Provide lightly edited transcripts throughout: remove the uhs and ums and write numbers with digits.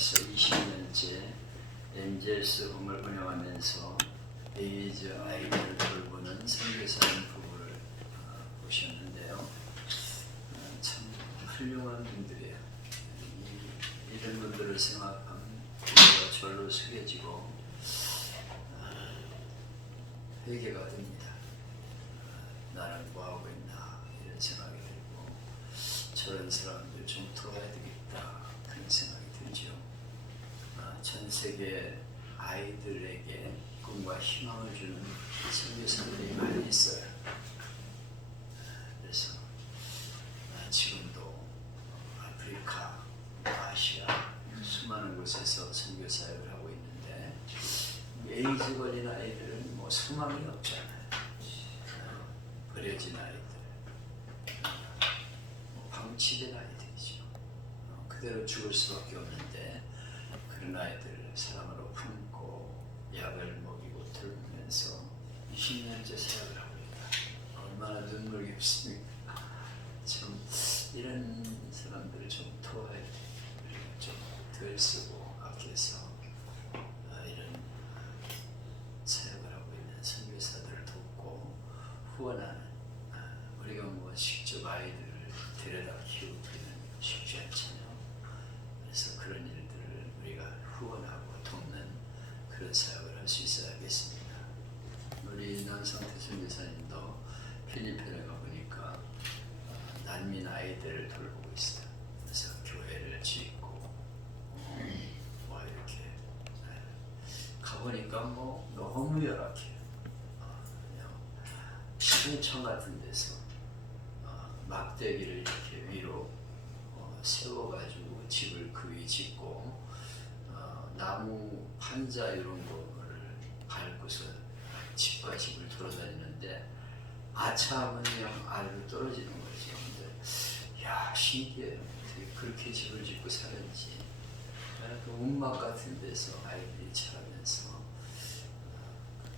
벌써 20년째 엔젤스 홈을 운영하면서 에이즈 아이들을 돌보는 선교사님 부부를 보셨는데요. 참 훌륭한 분들이에요. 이런 분들을 생각하면 우리가 절로 숙여지고 회개가 됩니다. 나는 뭐하고 있나 이런 생각이 들고 저런 사람들 좀 도와야 되겠다 그런 생각이 들죠. 전 세계 아이들에게 꿈과 희망을 주는 선교사들이 많이 있어요. 그래서 지금도 아프리카, 아시아 수많은 곳에서 선교 사역을 하고 있는데 에이즈 걸린 아이들은 뭐 소망이 없잖아요. 버려진 아이들, 방치된 아이들이죠. 그대로 죽을 수밖에 없는데 그런 아이들을 사랑으로 품고 약을 먹이고 돌보면서 20년째 사역을 하고 있다. 얼마나 눈물 깊습니까? 참 이런 사람들을 좀 도와야 돼. 좀 덜 쓰고 아껴서 이런 사역을 하고 있는 선교사들을 돕고 후원하는 우리가 뭐 직접 아이들을 데려다 키우기는 쉽지 않잖아요. 그래서 그런 일들을 우리가 후원하고 돕는 그런 사역을 할 수 있어야겠습니다. 우리 남상태 선교사님도 필리핀에 가보니까 난민 아이들을 돌보고 있어요. 그래서 교회를 짓고 뭐 이렇게 가보니까 뭐 너무 열악해요. 그냥 시궁창 같은 데서 막대기를 이렇게 위로 세워가지고 집을 그 위에 짓고 나무 판자 이런 거를 밟고서 집과 집을 돌아다니는데 아차하면 그냥 아래로 떨어지는 거죠. 근데 야 신기해요. 어떻게 그렇게 집을 짓고 사는지. 그 운막 같은 데서 아이들이 자라면서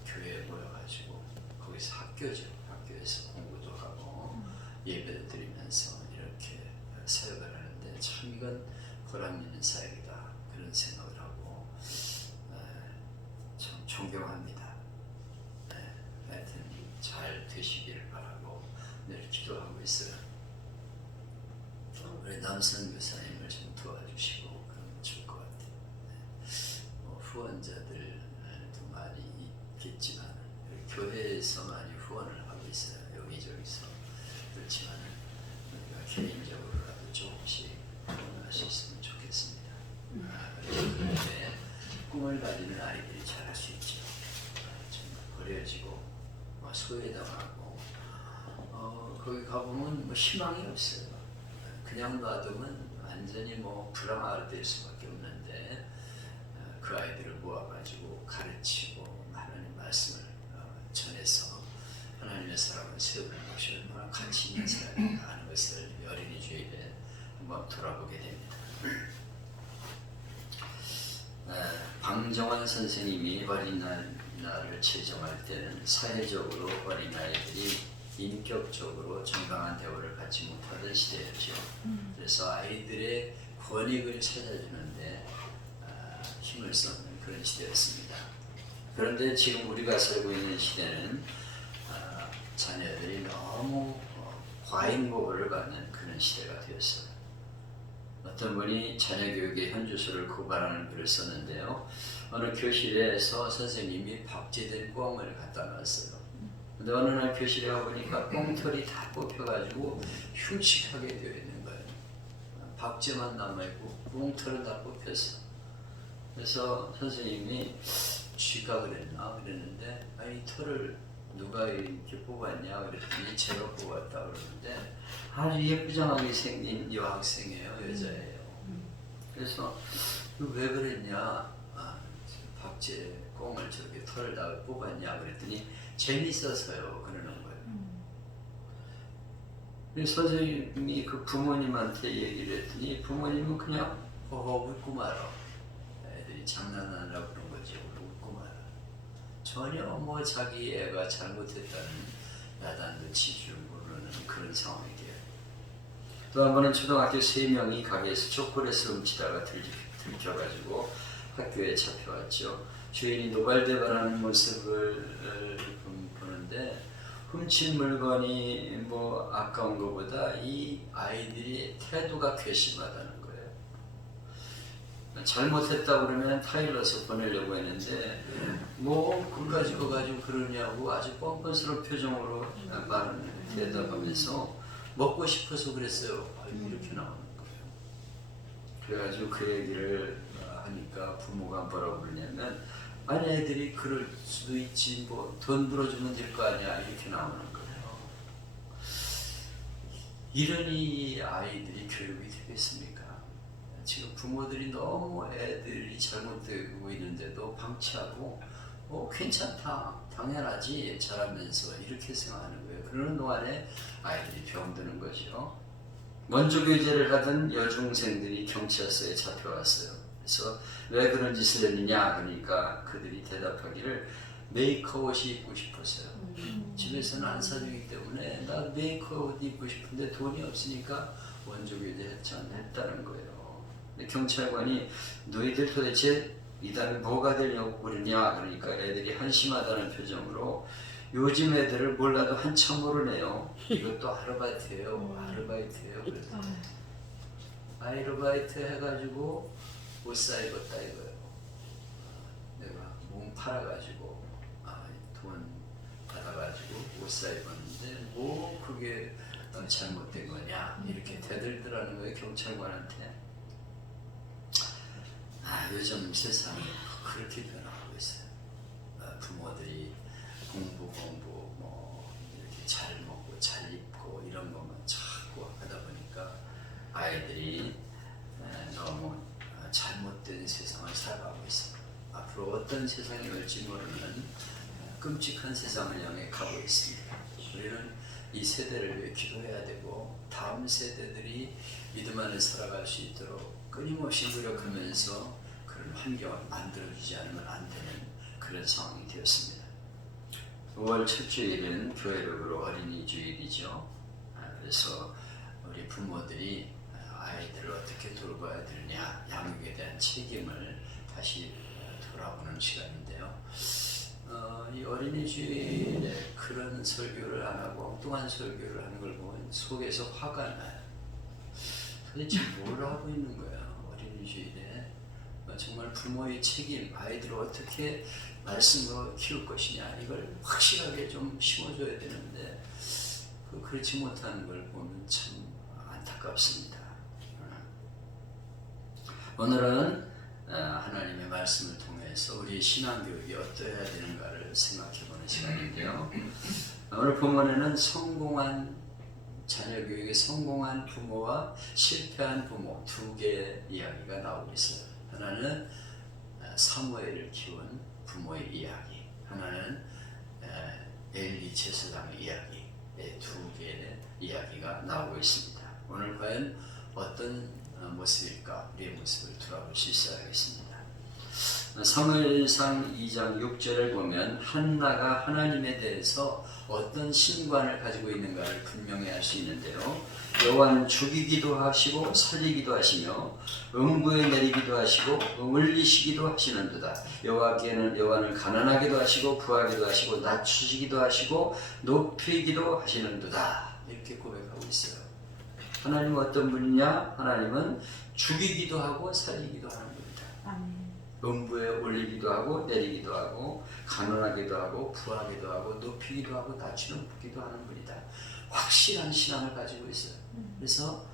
교회에 모여가지고 거기서 학교죠. 학교에서 공부도 하고 예배도 드리면서 이렇게 사역을 하는데 참 이건 보람 있는 사역이다 그런 생각을 하고 참 존경합니다. 하여튼 잘 되시기를 바라고 늘 기도하고 있어요. 우리 남선 교사님을 좀 도와주시고 그러면 좋을 것 같아요. 후원자들도 많이 있겠지만 교회에서 많이 후원을 하고 있어요. 여기저기서. 그렇지만 우리가 개인적으로라도 조금씩 후원할 수 있으면 좋겠습니다. 그런데 꿈을 가지는 아이들이 잘할 수 있죠. 정말 버려지고 소외당하고 거기 가보면 뭐 희망이 없어요. 그냥 놔두면 완전히 뭐 불황화될 수밖에 없는데 그 아이들을 모아가지고 가르치고 하나님 말씀을 전해서 하나님의 사랑을 세우는 것이 얼마나 가치 있는 사람인가 하는 것을 어린이 주일에 한번 돌아보게 됩니다. 방정환 선생님이 어린이날을 제정할 때는 사회적으로 어린아이들이 인격적으로 정당한 대우를 받지 못하던 시대였죠. 그래서 아이들의 권익을 찾아주는데 힘을 쏟는 그런 시대였습니다. 그런데 지금 우리가 살고 있는 시대는 자녀들이 너무 과잉보호를 받는 그런 시대가 되었어요. 어떤 분이 자녀 교육의 현주소를 고발하는 글을 썼는데요. 어느 교실에서 선생님이 박제된 꽁을 갖다 놨어요. 근데 어느 날 교실에 가보니까 꽁털이 다 뽑혀가지고 흉측하게 되어 있는 거예요. 박제만 남아있고 꽁털은 다 뽑혔어. 그래서 선생님이 쥐가 그랬나 그랬는데 이 털을 누가 이렇게 뽑았냐 그랬더니 제가 뽑았다 그러는데 아주 예쁘장하게 생긴 여학생이에요. 여자예요. 그래서 왜 그랬냐 박제 꽁을 저렇게 털을 다 뽑았냐 그랬더니 재밌어서요 그러는 거예요. 그래서 선생님이 그 부모님한테 얘기를 했더니 부모님은 그냥 웃고 말아. 애들이 장난하느라고 그런 거지 웃고 말아. 전혀 뭐 자기 애가 잘못했다는 야단도 치줄 모르는 그런 상황이 돼요. 또 한 번은 초등학교 3명이 가게에서 초콜릿을 훔치다가 들켜가지고 학교에 잡혀왔죠. 주인이 노발대발하는 모습을 보는데 훔친 물건이 뭐 아까운 것보다 이 아이들이 태도가 괘씸하다는 거예요. 잘못했다 그러면 타일러서 보내려고 했는데 뭐 그거 가지고 그러냐고 아주 뻔뻔스러운 표정으로 말을 대답하면서 먹고 싶어서 그랬어요. 이렇게 나오는 거예요. 그래가지고 그 얘기를 하니까 부모가 뭐라고 그러냐면 아니 애들이 그럴 수도 있지 뭐 돈 물어주면 될 거 아니야 이렇게 나오는 거예요. 이러니 아이들이 교육이 되겠습니까? 지금 부모들이 너무 애들이 잘못되고 있는데도 방치하고 괜찮다 당연하지 잘하면서 이렇게 생각하는 거예요. 그러는 동안에 아이들이 병드는 거죠. 먼저 교제를 하던 여중생들이 경찰서에 잡혀왔어요. 그래서 왜 그런 짓을 했느냐 그러니까 그들이 대답하기를 메이커옷이 입고 싶었어요. 집에서는 안 사주기 때문에 나 메이커옷 입고 싶은데 돈이 없으니까 원조 교제 했다는 거예요. 근데 경찰관이 너희들 도대체 이 다음에 뭐가 되려고 그러냐 그러니까 애들이 한심하다는 표정으로 요즘 애들을 몰라도 한참 모르네요. 이것도 아르바이트예요. 아르바이트예요. 그래서 아르바이트 해가지고 옷 사입었다 이거예요. 내가 몸 팔아가지고 돈 받아가지고 옷 사입었는데 뭐 그게 잘못된 거냐 이렇게 대들더라는 거예요. 경찰관한테. 요즘 세상이 그렇게 변화하고 있어요. 부모들이 공부 뭐 이렇게 잘 먹고 잘 입고 이런 것만 자꾸 하다 보니까 아이들이 너무 잘못된 세상을 살아가고 있어요. 앞으로 어떤 세상이 올지 모르는 끔찍한 세상을 향해 가고 있습니다. 우리는 이 세대를 위해 기도해야 되고 다음 세대들이 믿음 안에 살아갈 수 있도록 끊임없이 노력하면서 그런 환경을 만들어주지 않으면 안 되는 그런 상황이 되었습니다. 5월 첫 주일은 교회력으로 어린이 주일이죠. 그래서 우리 부모들이 아이들을 어떻게 돌봐야 되느냐 양육에 대한 책임을 다시 돌아보는 시간인데요. 이 어린이 주일에 그런 설교를 안 하고 엉뚱한 설교를 하는 걸 보면 속에서 화가 나요. 도대체 뭘 하고 있는 거야 어린이 주일에. 정말 부모의 책임, 아이들을 어떻게 말씀으로 키울 것이냐 이걸 확실하게 좀 심어줘야 되는데 그렇지 못하는 걸 보면 참 안타깝습니다. 오늘은 하나님의 말씀을 통해서 우리의 신앙교육이 어떠해야 되는가를 생각해보는 시간인데요. 오늘 본문에는 성공한 자녀교육에 성공한 부모와 실패한 부모 두 개의 이야기가 나오고 있어요. 하나는 사무엘을 키운 부모의 이야기, 하나는 엘리 제사장의 이야기, 두 개의 이야기가 나오고 있습니다. 오늘 과연 어떤 모습일까? 우리의 모습을 돌아볼 수 있어야겠습니다. 사무엘상 2장 6절을 보면 한나가 하나님에 대해서 어떤 신관을 가지고 있는가를 분명히 알 수 있는데요. 여호와는 죽이기도 하시고 살리기도 하시며 음부에 내리기도 하시고 울리시기도 하시는도다. 여호와는 가난하기도 하시고 부하기도 하시고 낮추시기도 하시고 높이기도 하시는도다. 이렇게 고백하고 있어요. 하나님은 어떤 분이냐? 하나님은 죽이기도 하고 살리기도 하는 분이다. 음부에 올리기도 하고 내리기도 하고 가난하기도 하고 부하기도 하고 높이기도 하고 낮추기도 하는 분이다. 확실한 신앙을 가지고 있어요. 그래서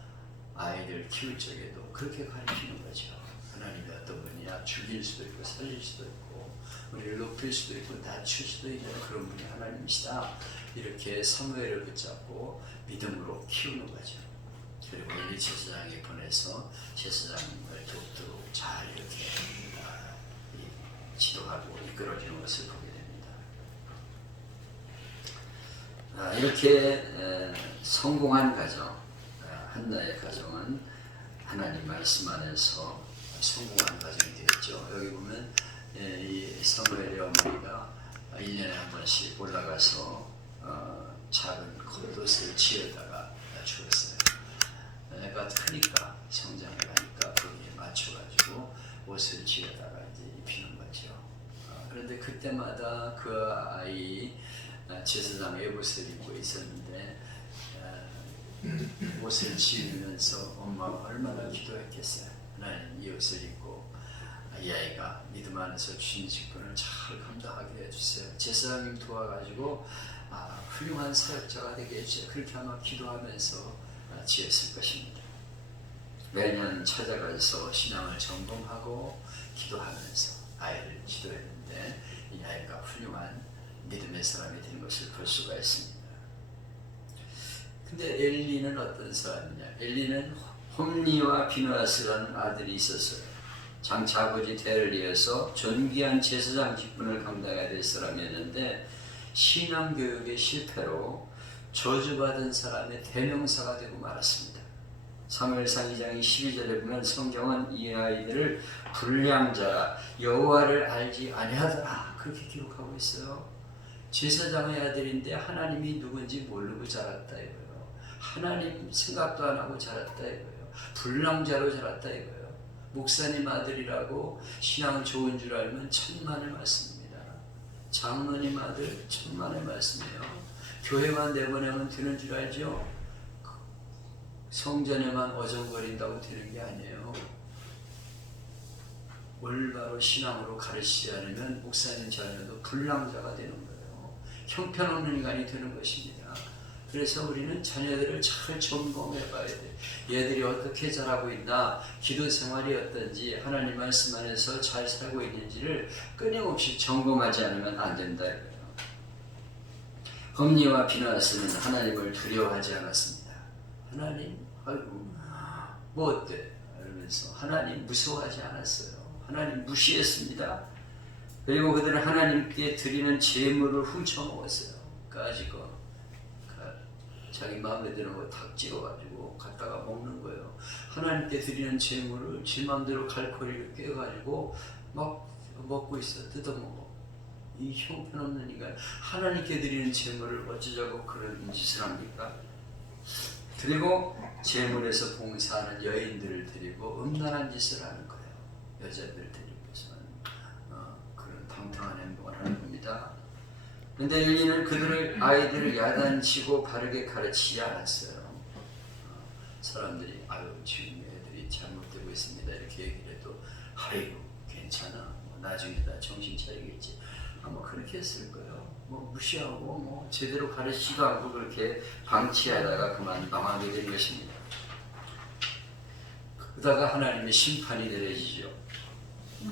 아이들 키울 적에도 그렇게 가르치는 거죠. 하나님이 어떤 분이냐? 죽일 수도 있고 살릴 수도 있고 우리를 높일 수도 있고 낮출 수도 있는 그런 분이 하나님이시다. 이렇게 사무엘을 붙잡고 믿음으로 키우는 거죠. 그리고 엘리 제사장에 보내서 제사장을 돕도록 잘 이렇게 지도하고 이끌어주는 것을 보게 됩니다. 이렇게 성공한 가정, 한나의 가정은 하나님 말씀 안에서 성공한 가정이 되었죠. 여기 보면 이 사무엘의 어머니가 1년에 한 번씩 올라가서 작은 겉옷을 지어다가 죽었어요. 애가 크니까 성장을 하니까 거기에 맞춰가지고 옷을 지어다가 이제 입히는 거죠. 그런데 그때마다 그 아이 제사장의 옷을 입고 있었는데 옷을 지으면서 엄마가 얼마나 기도했겠어요. 하나님 이 옷을 입고 이 아이가 믿음 안에서 주신 직분을 잘 감당하게 해주세요. 제사장님 도와가지고 훌륭한 사역자가 되게 해주세요. 그렇게 아마 기도하면서 지었을 것입니다. 매년 찾아가서 신앙을 점검하고 기도하면서 아이를 지도했는데 이 아이가 훌륭한 믿음의 사람이 된 것을 볼 수가 있습니다. 근데 엘리는 어떤 사람이냐? 엘리는 홈리와 비누아스라는 아들이 있었어요. 장차 아버지 대를 이어서 존귀한 제사장 직분을 감당해야 될 사람이었는데 신앙교육의 실패로 저주받은 사람의 대명사가 되고 말았습니다. 사무엘상 2장 12절에 보면 성경은 이 아이들을 불량자라 여호와를 알지 아니하더라 그렇게 기록하고 있어요. 제사장의 아들인데 하나님이 누군지 모르고 자랐다 이거예요. 하나님 생각도 안 하고 자랐다 이거예요. 불량자로 자랐다 이거예요. 목사님 아들이라고 신앙 좋은 줄 알면 천만의 말씀입니다. 장로님 아들 천만의 말씀이에요. 교회만 내보내면 되는 줄 알죠? 성전에만 어정거린다고 되는 게 아니에요. 올바로 신앙으로 가르치지 않으면 목사님 자녀도 불량자가 되는 거예요. 형편없는 인간이 되는 것입니다. 그래서 우리는 자녀들을 잘 점검해 봐야 돼. 얘들이 어떻게 자라고 있나, 기도 생활이 어떤지, 하나님 말씀 안에서 잘 살고 있는지를 끊임없이 점검하지 않으면 안 된다 이거예요. 홈리와 비누아스는 하나님을 두려워하지 않았습니다. 하나님, 아이고, 뭐 어때? 이러면서 하나님 무서워하지 않았어요. 하나님 무시했습니다. 그리고 그들은 하나님께 드리는 제물을 훔쳐먹었어요. 가지고 자기 마음에 드는 거 탁 찍어가지고 갖다가 먹는 거예요. 하나님께 드리는 제물을 지 마음대로 갈고리를 꿰가지고 막 먹고 있어. 뜯어먹어. 이 형편없는 인간. 하나님께 드리는 제물을 어쩌자고 그런 짓을 합니까? 그리고 제물에서 봉사하는 여인들을 데리고 음란한 짓을 하는 거예요. 여자들을 데리고서는 그런 방탕한 행동을 하는 겁니다. 그런데 엘리는 그들을 아이들을 야단치고 바르게 가르치지 않았어요. 사람들이 아유 지금 애들이 잘못되고 있습니다 이렇게 얘기를 해도 아이고 괜찮아 뭐 나중에 다 정신 차리겠지 아마 그렇게 했을 거예요. 뭐 무시하고 뭐 제대로 가르치지도 않고 그렇게 방치하다가 그만 망하게 된 것입니다. 그러다가 하나님의 심판이 내려지죠.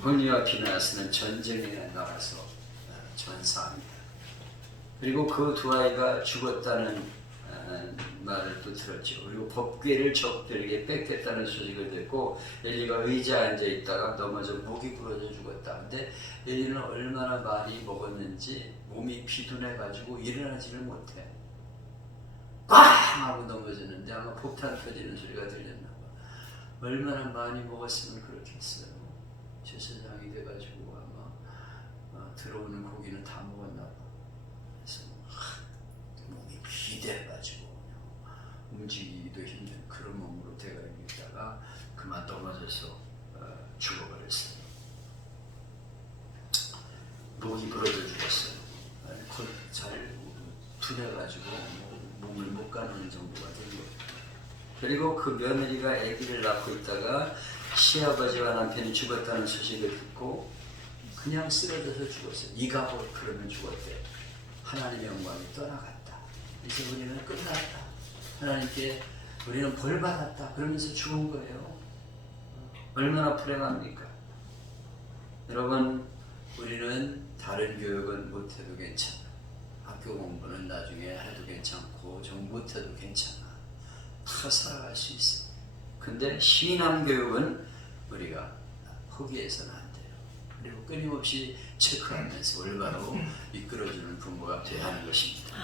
홈리와 비누아스는 전쟁에 나가서 전사합니다. 그리고 그 두 아이가 죽었다는 말을 또 들었죠. 그리고 법궤를 적들에게 뺏겠다는 소식을 듣고 엘리가 의자에 앉아 있다가 넘어져 목이 부러져 죽었다. 근데 엘리는 얼마나 많이 먹었는지 몸이 비둔해 가지고 일어나지를 못해. 꽝 하고 넘어졌는데 아마 폭탄 터지는 소리가 들렸나 봐. 얼마나 많이 먹었으면 그렇게 했어요. 제사장이 돼가지고 아마 들어오는 고기는 다 먹었나 봐. 그래서 몸이 비대가지고 움직이기도 힘든 그런 몸으로 돼가지고 있다가 그만 넘어져서 죽어버렸어요. 목이 부러져 죽었어요. 잘 둔해가지고 몸을 못 가는 정도가 된 거예요. 그리고 그 며느리가 아기를 낳고 있다가 시아버지와 남편이 죽었다는 소식을 듣고 그냥 쓰러져서 죽었어요. 이가 곧 그러면 죽었대요. 하나님의 영광이 떠나갔다. 이제 우리는 끝났다. 하나님께 우리는 벌 받았다. 그러면서 죽은 거예요. 얼마나 불행합니까? 여러분, 우리는 다른 교육은 못해도 괜찮아. 학교 공부는 나중에 해도 괜찮고 좀 못해도 괜찮아. 다 살아갈 수 있어. 근데 신앙교육은 우리가 포기해서는 안 돼요. 그리고 끊임없이 체크하면서 올바로 이끌어주는 부모가 되어야 하는 것입니다.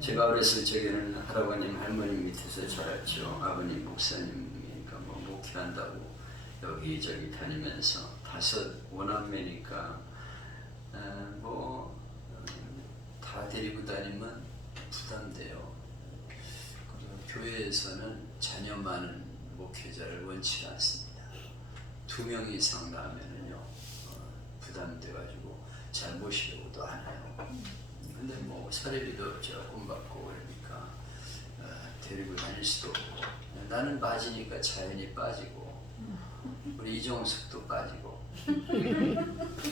제가 어렸을 적에는 할아버님, 할머님 밑에서 자랐죠. 아버님 목사님이니까 뭐 목회한다고 여기저기 다니면서 5 오남매니까 다 데리고 다니면 부담돼요. 교회에서는 자녀 많은 목회자를 원치 않습니다. 두 명 이상 나면은요 부담돼가지고 잘 모시려고도 안 해요. 근데 뭐 사례비도 없죠. 꿈받고 그러니까 데리고 다닐 수도 없고 나는 빠지니까 자연히 빠지고 우리 이정숙도 빠지고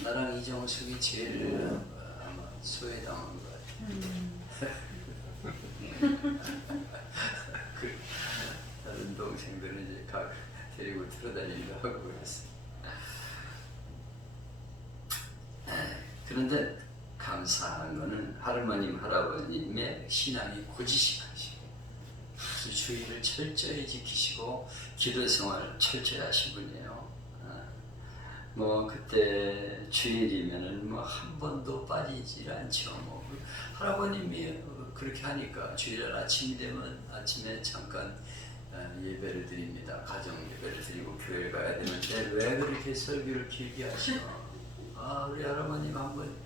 나랑 이정숙이 제일 아마 소외당한 것 같아요. 그 다른 동생들은 이제 각 데리고 들어다니기도 하고 그랬어요. 그런데 감사한 거는 할머님, 할아버님의 신앙이 고지식하시고 아주 주의를 철저히 지키시고 기도 생활을 철저히 하신 분이에요. 뭐 그때 주일이면은 뭐 한 번도 빠지질 않죠. 뭐 할아버님이 그렇게 하니까 주일날 아침이 되면 아침에 잠깐 예배를 드립니다. 가정 예배를 드리고 교회 가야 되는데 왜 그렇게 설교를 길게 하시나? 우리 할아버님 한번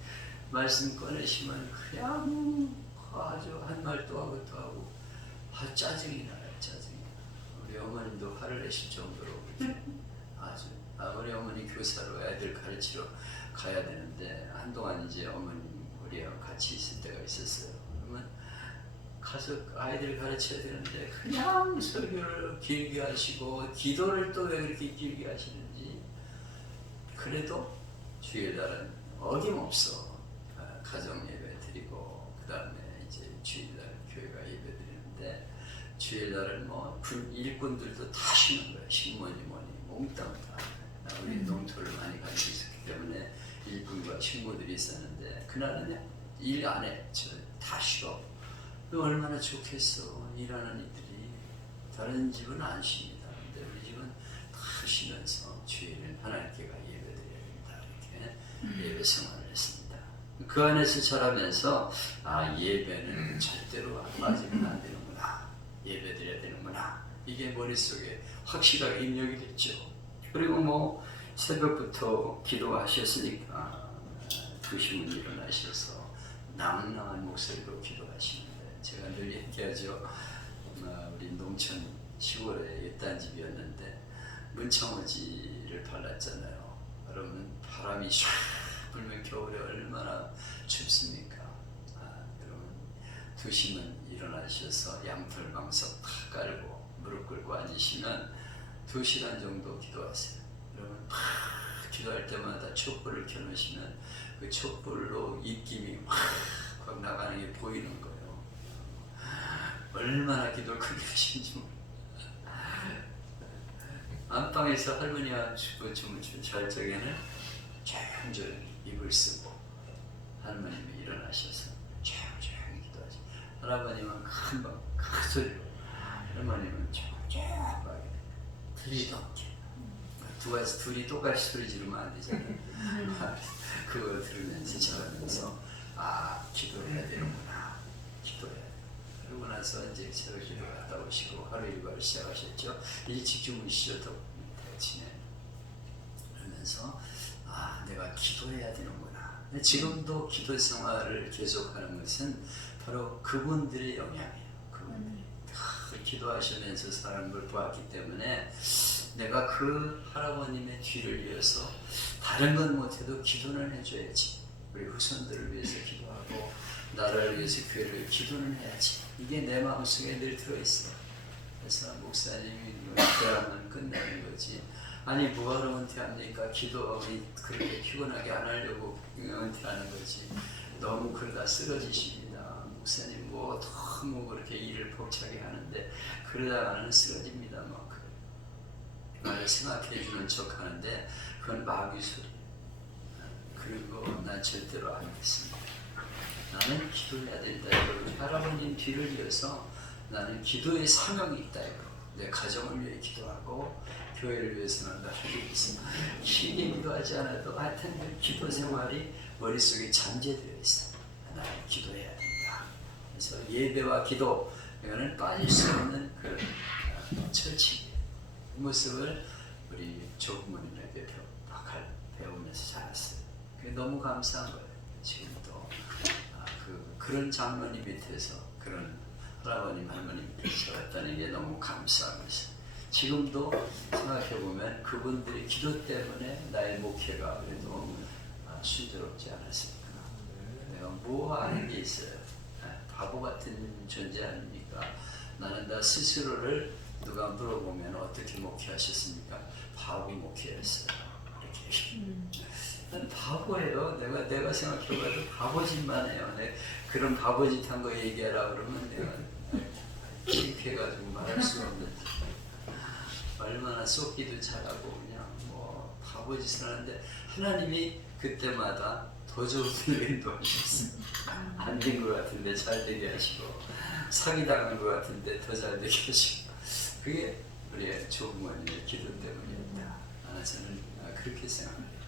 말씀 꺼내시면 그냥 아주 한 말 또 하고 또 하고 짜증이 나요. 짜증이. 우리 어머님도 화를 내실 정도로 아주 우리 어머니 교사로 애들 가르치러 가야 되는데 한동안 이제 어머님 우리하고 같이 있을 때가 있었어요. 그러면 가서 아이들 가르쳐야 되는데 그냥 설교를 길게 하시고 기도를 또 왜 그렇게 길게 하시는지. 그래도 주일날은 어김없어 가정 예배 드리고 그 다음에 이제 주일날 교회가 예배 드리는데 주일날은 뭐 일꾼들도 다 쉬는 거예요. 신모니 뭐니 몽땅 다. 우리 농토를 많이 가지고 있었기 때문에 일꾼과 신모들이 있었는데 그날은 일 안 해. 다 쉬어. 얼마나 좋겠어. 일하는 이들이. 다른 집은 안 쉽니다. 근데 우리 집은 다 쉬면서 주일은 하나님께가 예배드려야 된다. 이렇게 예배 생활을 했습니다. 그 안에서 자라면서 예배는 절대로 빠지면 안 되는구나. 예배드려야 되는구나. 이게 머릿속에 확실하게 입력이 됐죠. 그리고 뭐 새벽부터 기도하셨으니까 2시면 일어나셔서 낭낭한 목소리로 기도하시는데 제가 늘 얘기하죠. 우리 농촌 시골에 옛단 집이었는데 문창호지를 발랐잖아요. 그러면 바람이 샥 불면 겨울에 얼마나 춥습니까? 그러면 2시면 일어나셔서 양털방석 다 깔고 무릎 꿇고 앉으시면 2시간 정도 기도하세요. 그러면 막 기도할 때마다 촛불을 켜놓으시면 그 촛불로 입김이 확 나가는 게 보이는 거예요. 얼마나 기도를 크게 하시는지. 안방에서 할머니와 춤을 잘 적에는 조용조용히 입을 쓰고 할머님이 일어나셔서 조용조용히 기도하시고 할아버님은 금방 큰 소리로 할머님은 조용조용하게 들리덕게 둘이 똑같이 소리 지르면 안 되잖아요. 그걸 들으면서 자라면서 기도해야 되는구나. 기도해야 돼. 그러고 나서 이제 새벽 기도 갔다 오시고 하루 일과를 시작하셨죠. 일찍 주무시죠. 대치네. 그러면서 내가 기도해야 되는구나. 근데 지금도 기도 생활을 계속하는 것은 바로 그분들의 영향이에요. 그분들이 기도하시면서 사는 걸 보았기 때문에 내가 그 할아버님의 뒤를 이어서 다른 건 못해도 기도는 해줘야지. 우리 후손들을 위해서 기도하고 나라를 위해서 교회를 기도는 해야지. 이게 내 마음속에 늘 들어있어. 그래서 목사님이 은퇴하면 끝나는 거지. 아니 뭐하러 은퇴합니까? 기도하고 그렇게 피곤하게 안 하려고 은퇴하는 거지. 너무 그러다 쓰러지십니다. 목사님 뭐 너무 그렇게 일을 벅차게 하는데 그러다가는 쓰러집니다. 막 나를 생각해 주는 척 하는데 그건 마귀 소리. 그리고 난 절대로 안 믿습니다. 나는 기도해야 된다. 할아버님 뒤를 이어서 나는 기도의 사명이 있다. 내 가정을 위해 기도하고 교회를 위해서는 늘 하기 위해서 길게 기도하지 않아도 하여튼 그 기도 생활이 머릿속에 잠재되어 있어. 나는 기도해야 된다. 그래서 예배와 기도 이거는 빠질 수 없는 그 철칙. 그 모습을 우리 조부모님에게 배우면서 자랐어요. 그게 너무 감사한 거예요. 지금도 그런 장로님 밑에서 그런 할아버님 할머님 밑에서 자랐다는 게 너무 감사하면서 지금도 생각해보면 그분들의 기도 때문에 나의 목회가 그래도 순조롭지 않았습니까? 내가 뭐 아는 게 있어요. 바보 같은 존재 아닙니까? 나는 나 스스로를 누가 물어보면 어떻게 목회하셨습니까? 바보 목회했어요. 이렇게. 난 바보예요. 내가 생각해봐도 바보짓만 해요. 그런 바보짓 한 거 얘기하라 그러면 내가 창피해가지고 말할 수 없는. 얼마나 쏟기도 잘하고 그냥 뭐 바보짓을 하는데 하나님이 그때마다 더 좋은 일을 인도하셨어요. 안 된 것 같은데 잘 되게 하시고 사기당한 것 같은데 더 잘 되게 하시고 그게 우리의 조부모님의 기도 때문이었다. 저는 그렇게 생각해요.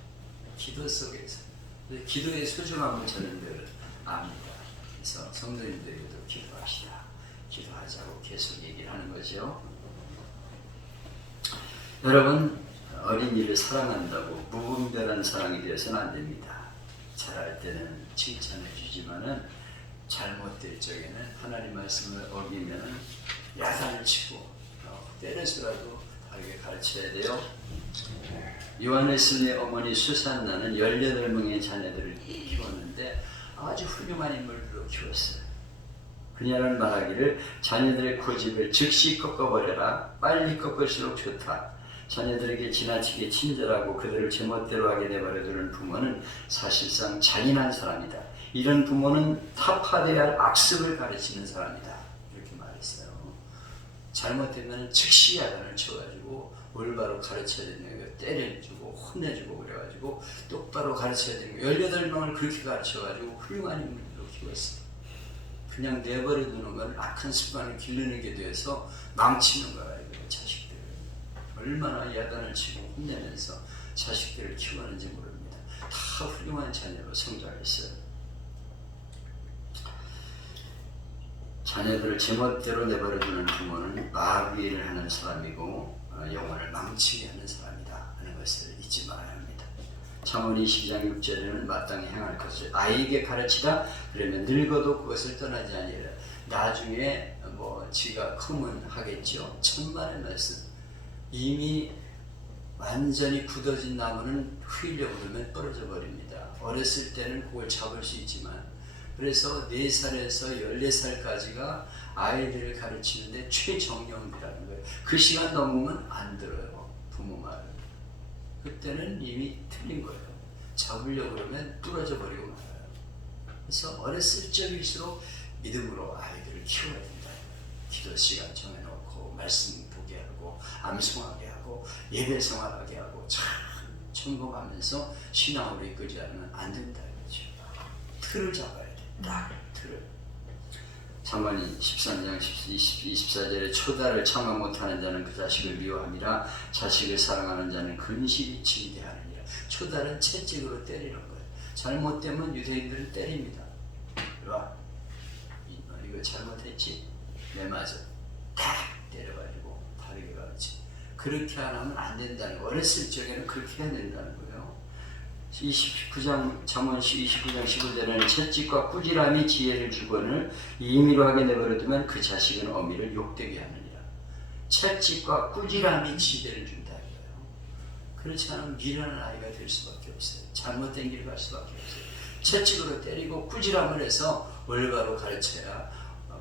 기도 속에서 기도의 소중함을 저는 늘 압니다. 그래서 성도님들에게도 기도합시다. 기도하자고 계속 얘기를 하는 거죠. 여러분, 어린이를 사랑한다고 무분별한 사랑이 되어서는 안 됩니다. 잘할 때는 칭찬해 주지만은 잘못될 적에는 하나님 말씀을 어기면은 야단을 치고 때려서라도 다르게 가르쳐야 돼요. 요한의 어머니 수산나는 18명의 자녀들을 키웠는데 아주 훌륭한 인물들로 키웠어요. 그녀는 말하기를 자녀들의 고집을 즉시 꺾어버려라. 빨리 꺾을수록 좋다. 자녀들에게 지나치게 친절하고 그들을 제멋대로 하게 내버려두는 부모는 사실상 잔인한 사람이다. 이런 부모는 타파되어야 할 악습을 가르치는 사람이다. 이렇게 말했어요. 잘못되면 즉시 야단을 쳐가지고 올바로 가르쳐야 되는 거 때려주고 혼내주고 그래가지고 똑바로 가르쳐야 되는 거 18명을 그렇게 가르쳐가지고 훌륭한 인물로 키웠어요. 그냥 내버려 두는 건 악한 습관을 기르는 게 돼서 망치는 거예요. 자식들을 얼마나 야단을 치고 혼내면서 자식들을 키우는지 모릅니다. 다 훌륭한 자녀로 성장했어요. 자녀들을 제멋대로 내버려 두는 부모는 마귀를 하는 사람이고 영혼을 망치게 하는 사람이다 하는 것을 잊지 말아야 합니다. 잠언 22장 6절에는 마땅히 행할 것을 아이에게 가르치다. 그러면 늙어도 그것을 떠나지 아니하리라. 나중에 뭐 지가 크면 하겠죠. 천만의 말씀. 이미 완전히 굳어진 나무는 휘려고 그러면 떨어져 버립니다. 어렸을 때는 그걸 잡을 수 있지만 그래서 4살에서 14살까지가 아이들을 가르치는데 최정령이라는 거예요. 그 시간 넘으면 안 들어요. 부모 말을. 그때는 이미 틀린 거예요. 잡으려고 그러면 부러져 버리고 말아요. 그래서 어렸을 적일수록 믿음으로 아이들을 키워야 된다. 기도 시간 정해놓고 말씀 보게 하고 암송하게 하고 예배 생활하게 하고 참 점검하면서 신앙으로 이끌지 않으면 안 된다 이거죠. 틀을 잡아야 된다. 틀을. 잠언이 13장 24절에 초다를 참아 못하는 자는 그 자식을 미워함이라 자식을 사랑하는 자는 근실이 증대하느니라. 초다는 채찍으로 때리는 거예요. 잘못되면 유대인들은 때립니다. 와, 이거 잘못했지? 내 맞아. 탁 때려가지고 다르게 가르치. 그렇게 안 하면 안 된다는 거. 어렸을 적에는 그렇게 해야 된다는 거예요. 29장 잠언 29장 15절에는 채찍과 꾸지람이 지혜를 주거늘 임의로 하게 내버려두면 그 자식은 어미를 욕되게 하느니라. 채찍과 꾸지람이 지혜를 준다 이거예요. 그렇지 않으면 미련한 아이가 될 수밖에 없어요. 잘못된 길을 갈 수밖에 없어요. 채찍으로 때리고 꾸지람을 해서 올바로 가르쳐야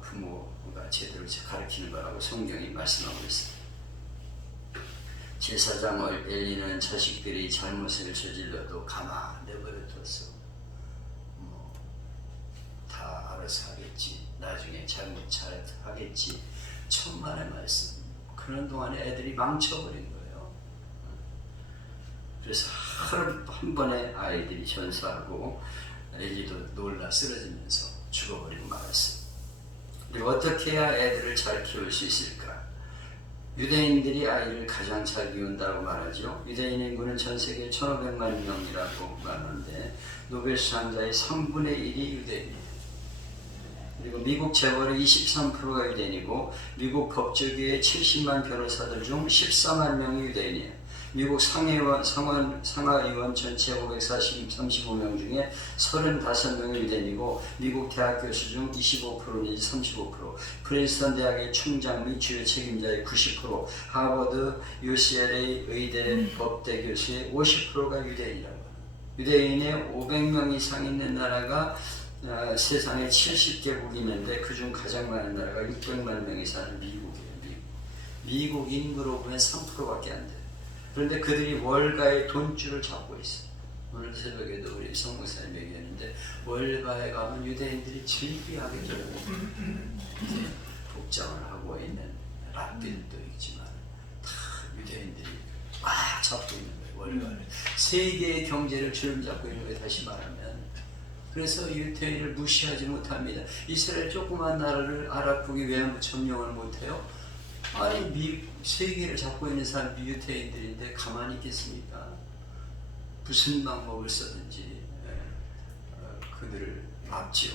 부모가 제대로 가르치는 거라고 성경이 말씀하고 있습니다. 제사장 엘리는 자식들이 잘못을 저질러도 가만 내버려뒀어. 다 알아서 하겠지. 나중에 잘못 잘하겠지. 천만의 말씀. 그런 동안에 애들이 망쳐버린 거예요. 그래서 한 번에 아이들이 전사하고 엘리도 놀라 쓰러지면서 죽어버리고 말았어. 그리고 어떻게 해야 애들을 잘 키울 수 있을까? 유대인들이 아이를 가장 잘 키운다고 말하죠. 유대인 인구는 전 세계 1,500만 명이라고 말하는데 노벨 수상자의 3분의 1이 유대인입니다. 그리고 미국 재벌의 23%가 유대인이고 미국 법조계의 70만 변호사들 중 14만 명이 유대인이에요. 미국 상하의원 전체 535명 중에 35명이 유대인이고 미국 대학 교수 중 25% 내지 35%, 프린스턴 대학의 총장 및 주요 책임자의 90%, 하버드, UCLA 의대 법대 교수의 50%가 유대인이라고 합니다. 유대인의 500명 이상 있는 나라가 세상에 70개국이 있는데 그중 가장 많은 나라가 600만 명이 사는 미국이에요. 미국 인구로 보면 3%밖에 안 돼요. 그런데 그들이 월가의 돈줄을 잡고 있어요. 오늘 새벽에도 우리 성목사님 얘기했는데 월가에 가면 유대인들이 즐비하게 복장을 하고 있는 랍비들도 있지만 다 유대인들이 막 잡고 있는 거예요. 월가를. 세계의 경제를 주름잡고 있는 거예요. 다시 말하면. 그래서 유대인을 무시하지 못합니다. 이스라엘 조그만 나라를 아랍국이 왜 점령을 못해요? 아니 세계를 잡고 있는 사람이 유대인들인데 가만히 있겠습니까? 무슨 방법을 써든지 그들을 막지요.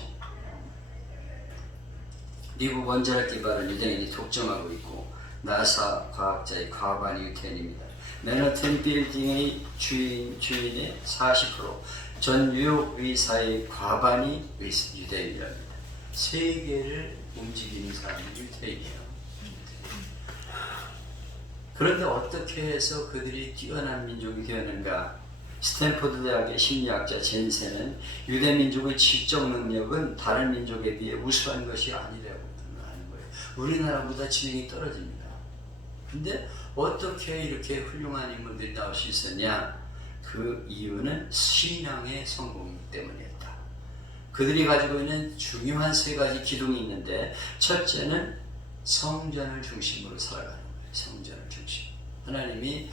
미국 원자력 기반을 유대인이 독점하고 있고 나사 과학자의 과반이 유대인입니다. 맨하튼 빌딩의 주인의 40%, 전 뉴욕 의사의 과반이 유대인이랍니다. 세계를 움직이는 사람이 유대인이에요. 그런데 어떻게 해서 그들이 뛰어난 민족이 되었는가? 스탠포드 대학의 심리학자 젠센은 유대 민족의 지적 능력은 다른 민족에 비해 우수한 것이 아니라고 하는 거예요. 우리나라보다 지능이 떨어집니다. 근데 어떻게 이렇게 훌륭한 인물들이 나올 수 있었냐? 그 이유는 신앙의 성공 때문이었다. 그들이 가지고 있는 중요한 세 가지 기둥이 있는데 첫째는 성전을 중심으로 살아가는 거예요. 성전을 중심. 하나님이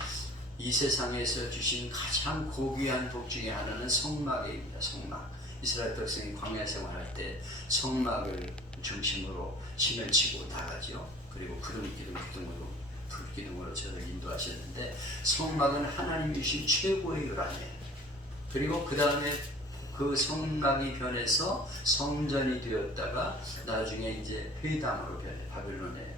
이 세상에서 주신 가장 고귀한 복 중에 하나는 성막입니다. 성막. 이스라엘 백성이 광야 생활할 때 성막을 중심으로 신을 치고 나가죠. 그리고 불기둥으로 저를 인도하셨는데 성막은 하나님이 주신 최고의 요람이에요. 그리고 그 다음에 그 성막이 변해서 성전이 되었다가 나중에 이제 회당으로 변해 바빌론에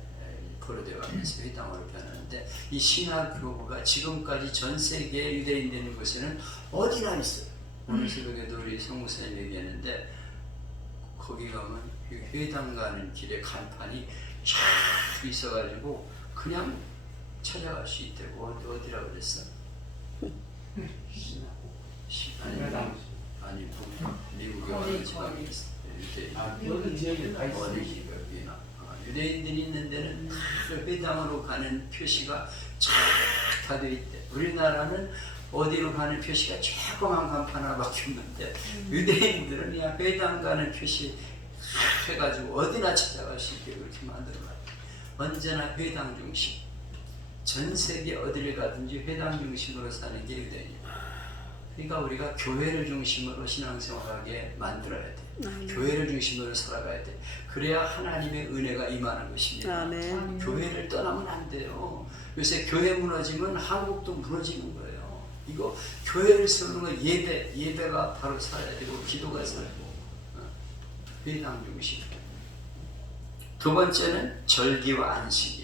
포로되어 가면서 회당으로 변하는데 이 신화교구가 지금까지 전 세계 유대인들 있는 곳에는 어디나 있어요. 오늘 새벽에도 우리 성목사님 얘기했는데 거기 가면 회당 가는 길에 간판이 쫙 있어가지고 그냥 찾아갈 수 있다고. 어디라고 그랬어? 아니 미국에 어느 지방에 있어. 어느 지역에 다 있어요. 유대인들이 있는 데는 회당으로 가는 표시가 쫙 다 되어 있대. 우리나라는 어디로 가는 표시가 조그만 간판 하나밖에 없는데 유대인들은 그냥 회당 가는 표시 해가지고 어디나 찾아갈 수 있게 그렇게 만들어놨대. 언제나 회당 중심. 전 세계 어디를 가든지 회당 중심으로 사는 게 유대인이에요. 그러니까 우리가 교회를 중심으로 신앙생활하게 만들어야 돼. 교회를 중심으로 살아가야 돼. 그래야 하나님의 은혜가 임하는 것입니다. 아멘. 교회를 떠나면 안 돼요. 요새 교회 무너지면 한국도 무너지는 거예요. 이거 교회를 세우는 건 예배가 바로 살아야 되고 기도가 살고 회당 중심. 두 번째는 절기와 안식일.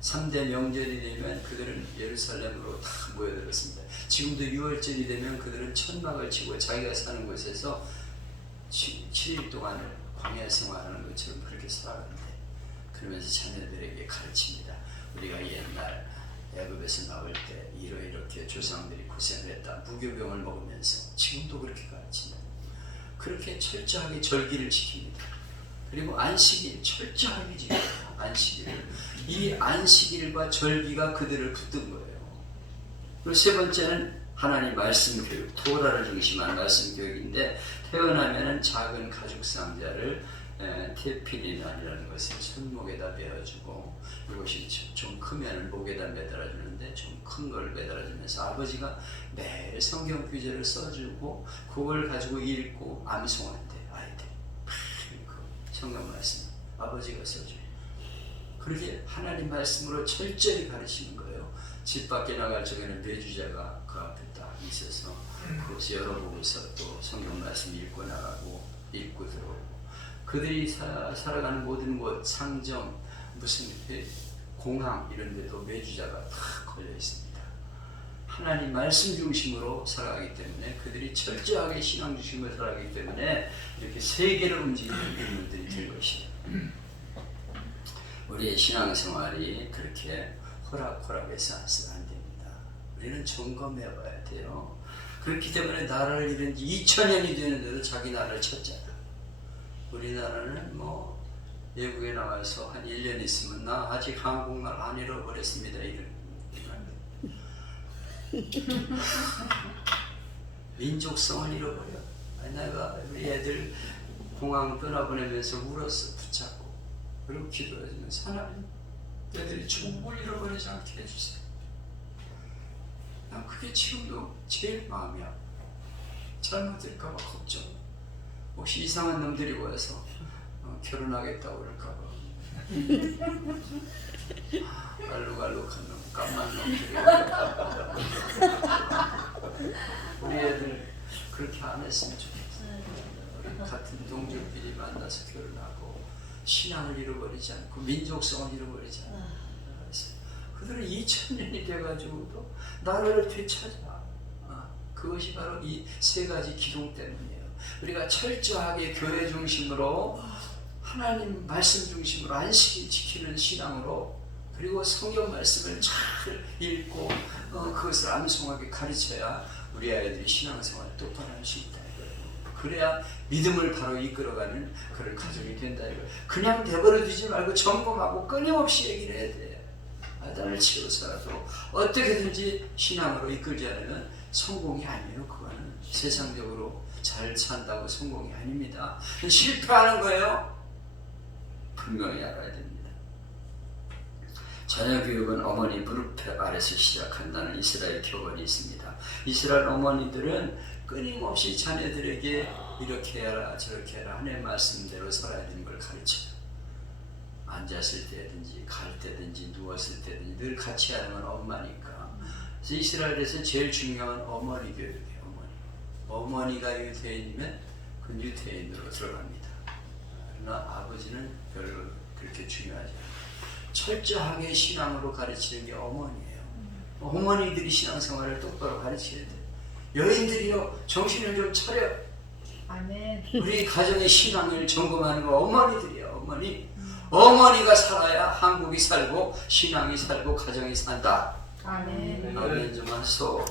3대 명절이 되면 그들은 예루살렘으로 다 모여들었습니다. 지금도 6월절이 되면 그들은 천막을 치고 자기가 사는 곳에서 7일 동안 광야 생활하는 것처럼 그렇게 살아가는데 그러면서 자녀들에게 가르칩니다. 우리가 옛날 애굽에서 나올 때 이렇게 조상들이 고생을 했다. 무교병을 먹으면서 지금도 그렇게 가르칩니다. 그렇게 철저하게 절기를 지킵니다. 그리고 안식일 철저하게 지킵니다. 안식일을. 이 안식일과 절기가 그들을 붙든 거예요. 그리고 세 번째는 하나님 말씀 교육, 토라를 중심한 말씀 교육인데 태어나면은 작은 가죽 상자를 테필이라는 것을 손목에다 매어주고 이것이 좀 크면 목에다 매달아주는데 좀 큰 걸 매달아주면서 아버지가 매일 성경 규제를 써주고 그걸 가지고 읽고 암송한대. 아이들 성경 말씀 아버지가 써줘요. 그렇게 하나님 말씀으로 철저히 가르치는 거예요. 집 밖에 나갈 적에는 매주자가 그 앞에 딱 있어서 그것을 열어보고서 또 성경 말씀 읽고 나가고 읽고 들어오고 그들이 살아가는 모든 곳 상점 무슨 공항 이런 데도 매주자가 다 걸려 있습니다. 하나님 말씀 중심으로 살아가기 때문에 그들이 철저하게 신앙 중심으로 살아가기 때문에 이렇게 세계를 움직이는 인물들이 될 것이에요. 우리의 신앙생활이 그렇게 호락호락해서 안 됩니다. 우리는 점검해 봐야 돼요. 그렇기 때문에 나라를 잃은 지 2000년이 되는데도 자기 나라를 찾잖아. 우리나라는 뭐 외국에 나와서 한 1년 있으면 나 아직 한국말 안 잃어버렸습니다. 이런 민족성을 잃어버려. 내가 우리 애들 공항 떠나보내면서 울었어. 붙잡고. 그리고 기도해주면서 하나님 애들이 중국을 잃어버리지 않게 해주세요. 난 그게 지금도 제일 마음이 아파. 잘못될까봐 걱정. 혹시 이상한 놈들이 와서 결혼하겠다고 그럴까봐. 알록알록한 놈, 까만 놈들이 우리 애들 그렇게 안 했으면 좋겠어. 우리 같은 동족끼리 만나서 결혼하고 신앙을 잃어버리지 않고 민족성을 잃어버리지 않고 그들은 2000년이 돼가지고도 나라를 되찾아. 그것이 바로 이 세 가지 기둥 때문이에요. 우리가 철저하게 교회 중심으로 하나님 말씀 중심으로 안식일 지키는 신앙으로 그리고 성경 말씀을 잘 읽고 그것을 암송하게 가르쳐야 우리 아이들이 신앙생활을 똑바로 할 수 있다 이거예요. 그래야 믿음을 바로 이끌어가는 그런 가정이 된다 이거예요. 그냥 내버려 두지 말고 점검하고 끊임없이 얘기를 해야 돼. 아단을 치워서라도 어떻게든지 신앙으로 이끌지 않으면 성공이 아니에요. 그거는 세상적으로 잘 산다고 성공이 아닙니다. 실패하는 거예요. 분명히 알아야 됩니다. 자녀 교육은 어머니 무릎 아래서 시작한다는 이스라엘 교훈이 있습니다. 이스라엘 어머니들은 끊임없이 자녀들에게 이렇게 해라 저렇게 해라 하나님의 말씀대로 살아야 되는 걸 가르쳐요. 앉았을 때든지 갈 때든지 누웠을 때든지 늘 같이 하는 건 엄마니까. 그래서 이스라엘에서 제일 중요한 어머니 교육이에요. 어머니가 유태인이면 그 유태인으로 들어갑니다. 그러나 아버지는 별로 그렇게 중요하지 않아요. 철저하게 신앙으로 가르치는 게 어머니예요. 어머니들이 신앙생활을 똑바로 가르쳐야 돼요. 여인들이요 정신을 좀 차려. 아멘. 우리 가정의 신앙을 점검하는 거 어머니들이에요. 어머니가 살아야 한국이 살고 신앙이 살고 가정이 산다. 아멘. 아멘 좀 하소.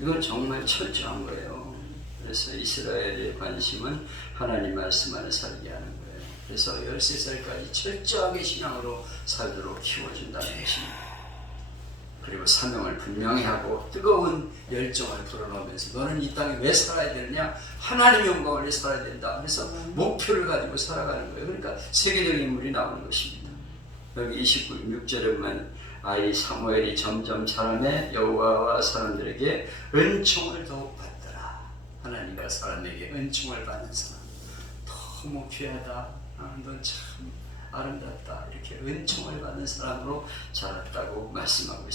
이건 정말 철저한 거예요. 그래서 이스라엘의 관심은 하나님 말씀 안에 살게 하는 거예요. 그래서 13살까지 철저하게 신앙으로 살도록 키워준다는 것입니다. 그리고 사명을 분명히 하고 뜨거운 열정을 불어넣으면서 너는 이 땅에 왜 살아야 되느냐? 하나님의 영광을 위해 살아야 된다. 그래서 목표를 가지고 살아가는 거예요. 그러니까 세계적인 인물이 나오는 것입니다. 여기 26절에 보면 아이 사무엘이 점점 자라매 여호와와 사람들에게 은총을 더욱 받더라. 하나님과 사람에게 은총을 받는 사람 너무 귀하다. 넌 참 아름답다. 이렇게 은총을 받는 사람으로 자랐다고 말씀하고 있습니다.